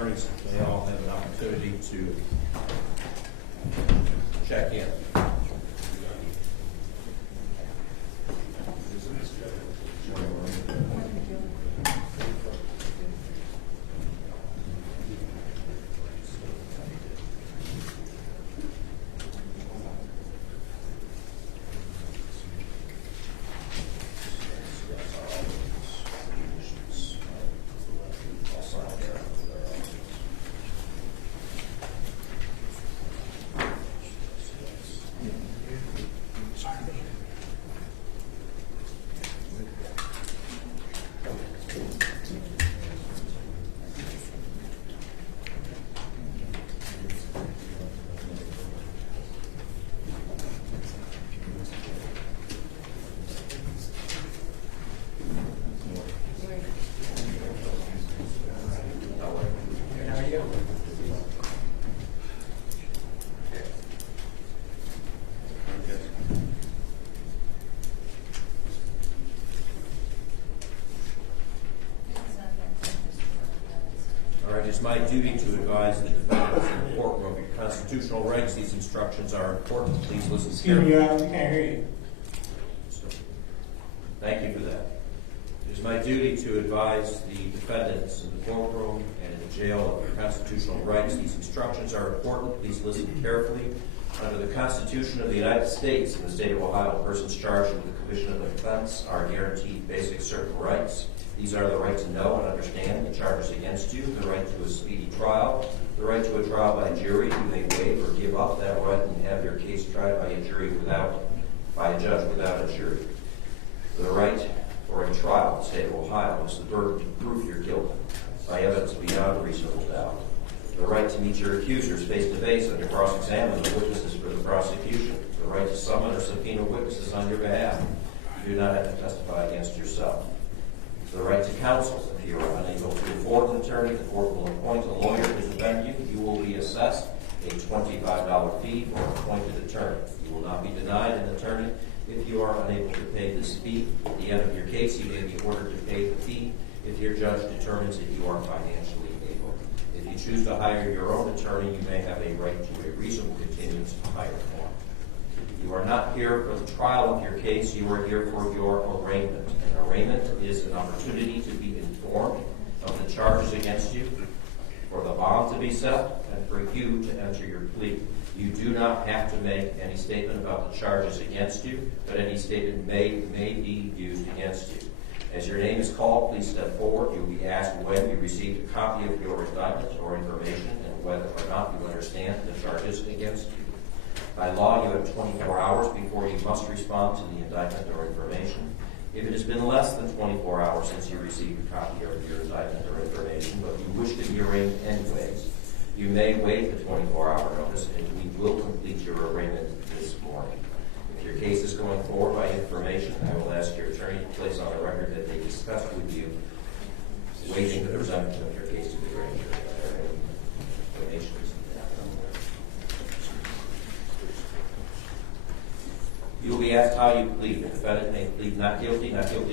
attorneys may all have an opportunity to check in. It's my duty to advise the defendants in the courtroom of your constitutional rights. These instructions are important. Please listen carefully. Excuse me, Your Honor, we can't hear you. Thank you for that. It is my duty to advise the defendants in the courtroom and in the jail of your constitutional rights. These instructions are important. Please listen carefully. Under the Constitution of the United States and the state of Ohio, persons charged with the commission of an offense are guaranteed basic certain rights. These are the right to know and understand the charges against you, the right to a speedy trial, the right to a trial by jury. You may waive or give up that right and have your case tried by a jury by a judge without a jury. The right for a trial in the state of Ohio is the burden to prove your guilt by evidence beyond reasonable doubt. The right to meet your accusers face-to-face and to cross-examine the witnesses for the prosecution. The right to summon or subpoena witnesses on your behalf. You do not have to testify against yourself. The right to counsel. If you are unable to afford an attorney, the court will appoint a lawyer to defend you. You will be assessed a $25 fee for an appointed attorney. You will not be denied an attorney if you are unable to pay this fee. At the end of your case, you may be ordered to pay the fee if your judge determines that you are financially able. If you choose to hire your own attorney, you may have a right to a reasonable continuance to hire one. You are not here for the trial of your case. You are here for your arraignment. An arraignment is an opportunity to be informed of the charges against you, for the bond to be set, and for you to enter your plea. You do not have to make any statement about the charges against you, but any statement may be used against you. As your name is called, please step forward. You will be asked when you received a copy of your indictment or information and whether or not you understand the charges against you. By law, you have 24 hours before you must respond to the indictment or information. If it has been less than 24 hours since you received a copy of your indictment or information, but you wish to be arraigned anyways, you may waive the 24-hour notice and we will complete your arraignment this morning. If your case is going forward by information, I will ask your attorney to place on the record that they discussed with you waiving the presumption of your case to the grand jury. Are there any donations? You will be asked how you plead. The defendant may plead not guilty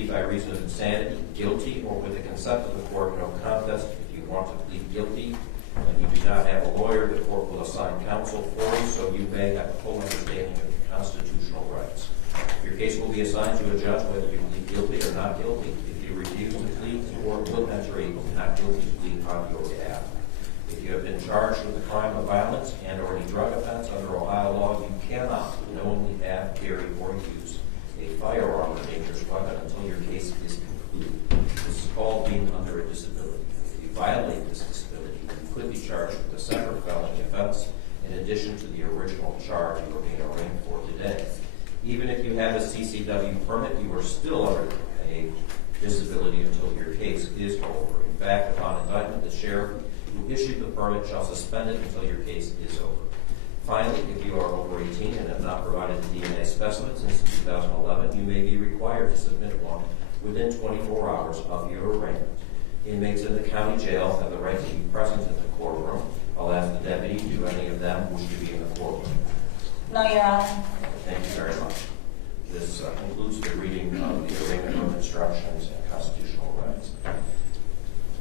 by reason of insanity, guilty, or with the consent of the court, no contest. If you want to plead guilty and you do not have a lawyer, the court will assign counsel for you so you may have a full understanding of your constitutional rights. Your case will be assigned to a judge whether you plead guilty or not guilty. If you refuse to plead, the court will enter a not guilty plea on your behalf. If you have been charged with a crime of violence and or any drug offense under Ohio law, you cannot knowingly have, carry, or use a firearm or dangerous weapon until your case is concluded. This is called being under a disability. If you violate this disability, you could be charged with a separate felony offense in addition to the original charge you are being arraigned for today. Even if you have a CCW permit, you are still under a disability until your case is over. In fact, upon indictment, the sheriff who issued the permit shall suspend it until your case is over. Finally, if you are over 18 and have not provided a DNA specimen since 2011, you may be required to submit one within 24 hours of your arraignment. Inmates in the county jail have the right to be present in the courtroom. I'll ask the deputy, do any of them wish to be in the courtroom? No, Your Honor. Thank you very much. This concludes the reading of the arraignment of instructions and constitutional rights.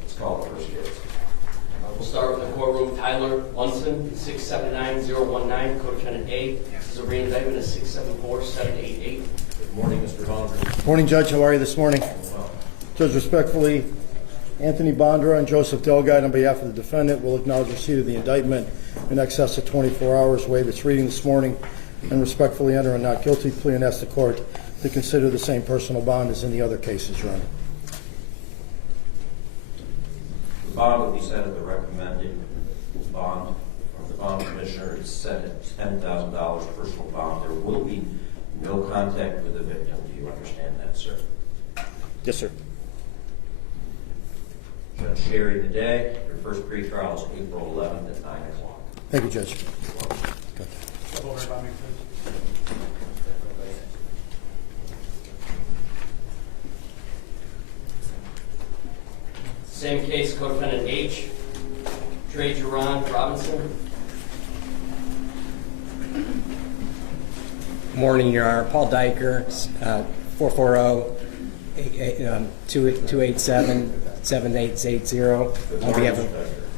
Let's call the first case. We'll start with the courtroom. Tyler Munson, 679-019, co-defendant A. This is a re-indictment of 674-788. Good morning, Mr. Hollander. Morning, Judge. How are you this morning? Well, Judge, respectfully, Anthony Bondra and Joseph Delgado, on behalf of the defendant, will acknowledge receipt of the indictment in excess of 24 hours, waive its reading this morning, and respectfully enter a not guilty plea and ask the court to consider the same personal bond as in the other cases, Your Honor. the bond will be set at the recommended bond from the bond commissioner. It's set at $10,000 personal bond. There will be no contact with the victim. Do you understand that, sir? Yes, sir. Judge Sherry, today, your first pretrial is April 11th at 9 o'clock. Thank you, Judge. Same case, co-defendant H. Trey Jerron Robinson. Morning, Your Honor. Paul Diker, 440-287-7880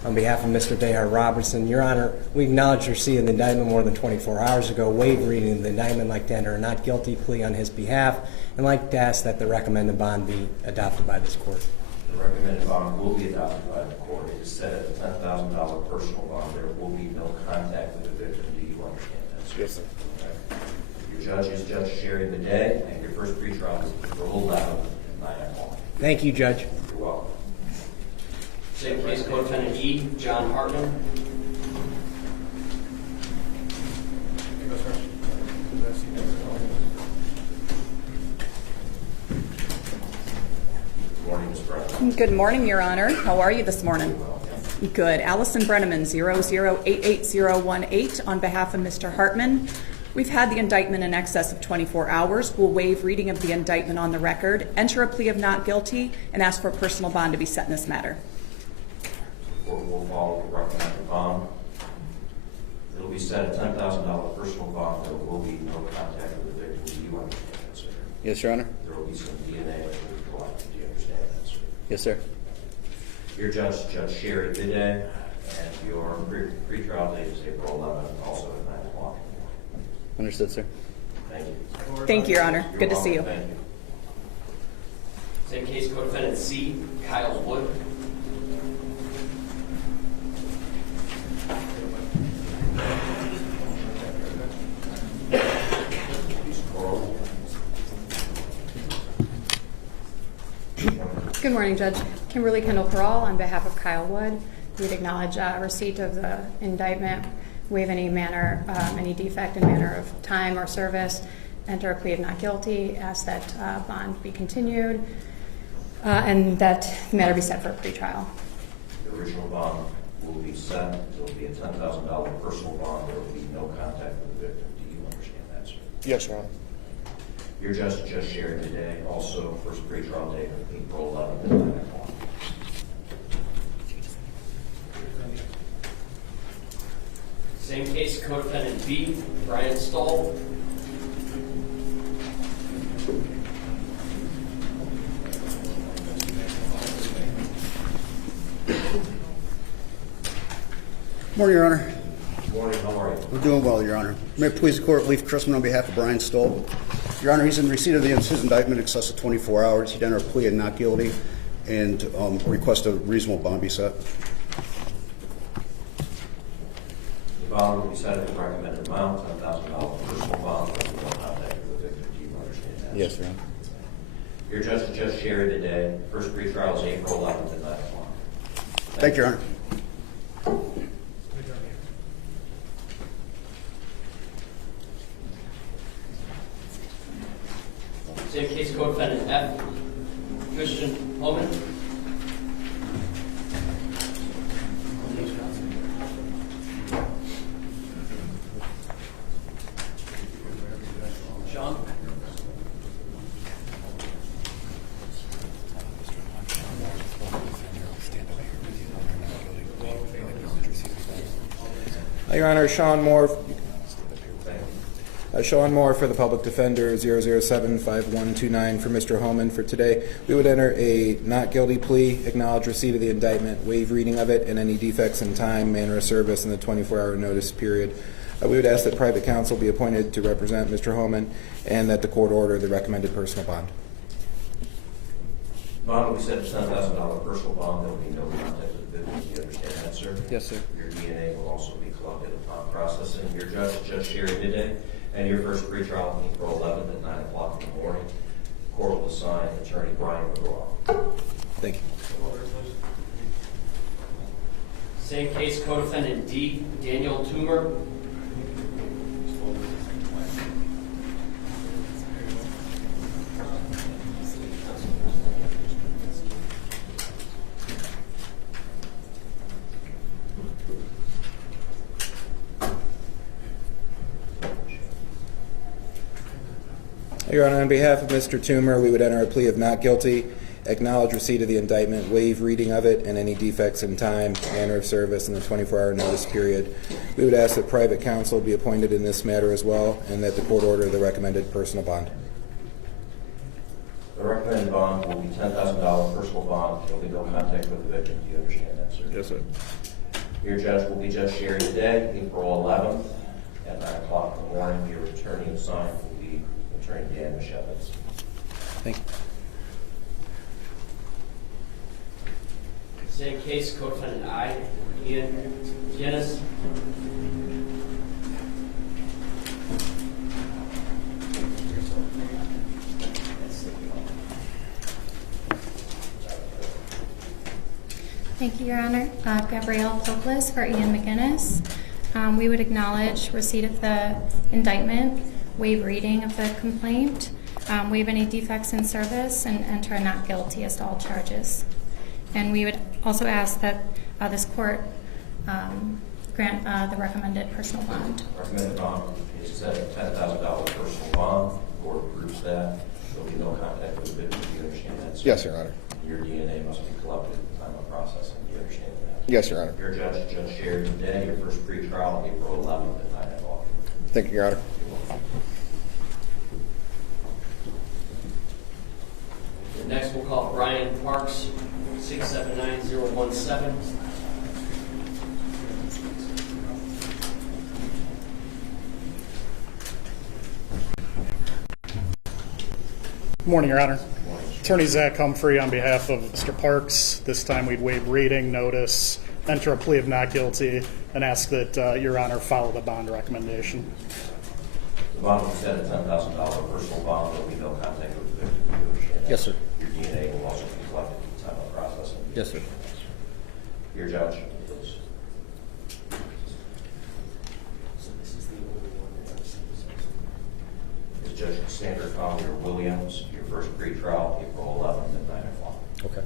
on behalf of Mr. Dayhart Robertson. Your Honor, we acknowledge receipt of the indictment more than 24 hours ago, waive reading of the indictment, like to enter a not guilty plea on his behalf, and like to ask that the recommended bond be adopted by this court. The recommended bond will be adopted by the court. It is set at a $10,000 personal bond. There will be no contact with the victim. Do you understand that, sir? Yes, sir. Okay. Your judge is Judge Sherry today, and your first pretrial is April 11th at 9 o'clock. Thank you, Judge. You're welcome. Same case, co-defendant E. John Hartman. Good morning, Ms. Brown. Good morning, Your Honor. How are you this morning? Good. Allison Brenneman, 00-88018, on behalf of Mr. Hartman. We've had the indictment in excess of 24 hours. We'll waive reading of the indictment on the record, enter a plea of not guilty, and ask for a personal bond to be set in this matter. The court will follow the recommended bond. It will be set at $10,000 personal bond. There will be no contact with the victim. Do you understand that, sir? Yes, Your Honor. There will be some DNA that will be collected. Do you understand that, sir? Yes, sir. Your judge, Judge Sherry, today, and your pretrial date is April 11th, also at 9 o'clock. Understood, sir. Thank you. Thank you, Your Honor. You're Good to see you. welcome. Thank you. Same case, co-defendant C. Kyle Wood. Good morning, Judge. Kimberly Kendall-Corral on behalf of Kyle Wood. We'd acknowledge receipt of the indictment, waive any defect in manner of time or service, enter a plea of not guilty, ask that bond be continued, and that the matter be set for a pretrial. The original bond will be set. It will be a $10,000 personal bond. There will be no contact with the victim. Do you understand that, sir? Yes, Your Honor. Your judge, Judge Sherry, today, also first pretrial date of April 11th at 9 o'clock. Same case, co-defendant B. Brian Stoll. Morning, Your Honor. Good morning. How are you? We're doing well, Your Honor. May it please the court, Leif Chrisman on behalf of Brian Stoll. Your Honor, he's in receipt of his indictment in excess of 24 hours. He'd enter a plea of not guilty and request a reasonable bond be set. The bond will be set at the recommended amount, $10,000 personal bond. There will be no contact with the victim. Do you understand that? Yes, Your Honor. Your judge, Judge Sherry, today, first pretrial is April 11th at 9 o'clock. Thank you, Your Honor. Same case, co-defendant F. Christian Holman. Sean. Your Honor, Sean Moore, Sean Moore for the Public Defender, 0075129 for Mr. Homan for today. We would enter a not guilty plea, acknowledge receipt of the indictment, waive reading of it, and any defects in time, manner of service, in the 24-hour notice period. We would ask that private counsel be appointed to represent Mr. Homan and that the court order the recommended personal bond. Bond will be set to $10,000 personal bond. There will be no contact with the victim. Do you understand that, sir? Yes, sir. Your DNA will also be collected upon processing. Your judge, Judge Sherry Midday, and your first pretrial on April 11th at 9 o'clock in the morning. Court will assign Attorney Brian McGraw. Thank you. Same case, co-defendant D, Daniel Toomer. Your Honor, on behalf of Mr. Toomer, we would enter a plea of not guilty, acknowledge receipt of the indictment, waive reading of it, and any defects in time, manner of service, in the 24-hour notice period. We would ask that private counsel be appointed in this matter as well, and that the court order the recommended personal bond. The recommended bond will be $10,000 personal bond. There will be no contact with the victim. Do you understand that, sir? Yes, sir. Your judge will be Judge Sherry today, April 11th at 9 o'clock in the morning. Your attorney assigned will be Attorney Dan Michevitz. Thank you. Same case, co-defendant I, Ian Guinness. Thank you, Your Honor. Gabrielle Poklis for Ian McGinnis. We would acknowledge receipt of the indictment, waive reading of the complaint, waive any defects in service, and enter a not guilty as to all charges. And we would also ask that this court grant the recommended personal bond. Recommended bond is set at $10,000 personal bond. The court approves that. There will be no contact with the victim. Do you understand that, sir? Yes, Your Honor. Your DNA must be collected at the time of processing. Do you understand that? Yes, Your Honor. Your judge, Judge Sherry today, your first pretrial, April 11th at 9 o'clock. Thank you, Your Honor. Next, we'll call Brian Parks, 679017. Good morning, Your Honor. Attorney Zach Humphrey on behalf of Mr. Parks. This time we'd waive reading, notice, enter a plea of not guilty, and ask that Your Honor follow the bond recommendation. The bond will be set at $10,000 personal bond. There will be no contact with the victim. Do you understand that? Yes, sir. Your DNA will also be collected at the time of processing. Yes, sir. Your judge, please. Is Judge Standard Founder Williams, your first pretrial, April 11th at 9 o'clock. Okay.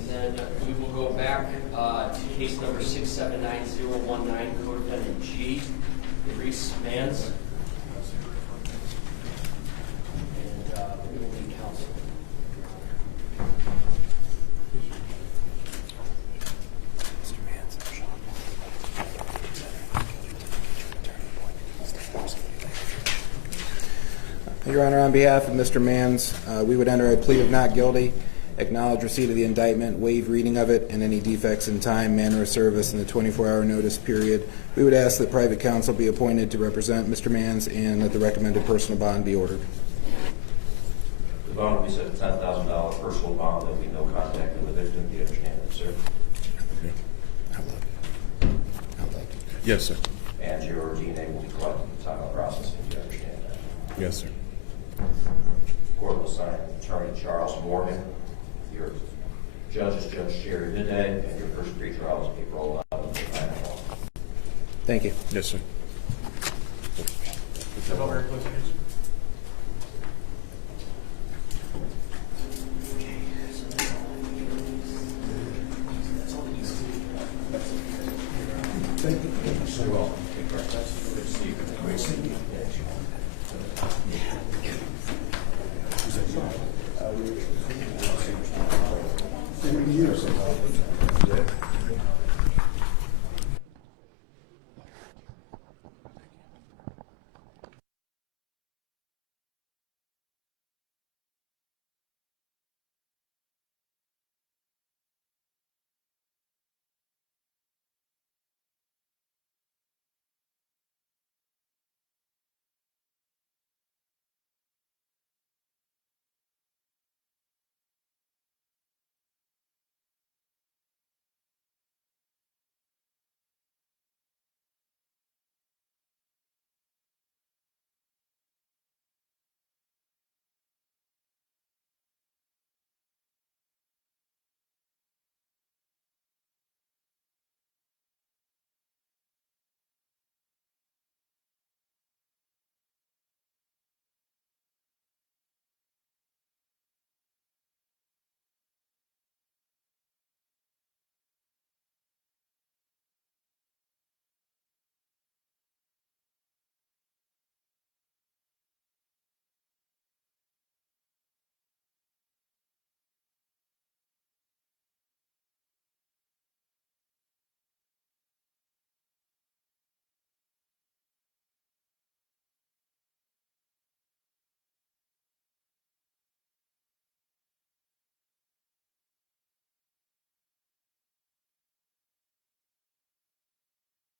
And then we will go back to case number 679019, co-defendant G, Reese Mans. And we will need counsel. Your Honor, on behalf of Mr. Mans, we would enter a plea of not guilty, acknowledge receipt of the indictment, waive reading of it, and any defects in time, manner of service in the 24-hour notice period. We would ask that private counsel be appointed to represent Mr. Mans and that the recommended personal bond be ordered. The bond will be set at $10,000 personal bond. There will be no contact with the victim. Do you understand that, sir? Yes, sir. And your DNA will be collected at the time of processing. Do you understand that? Yes, sir. Court will assign Attorney Charles Morgan. Your judge is Judge Sherry today, and your first pretrial is April 11th at 9 o'clock. Thank you. Yes, sir.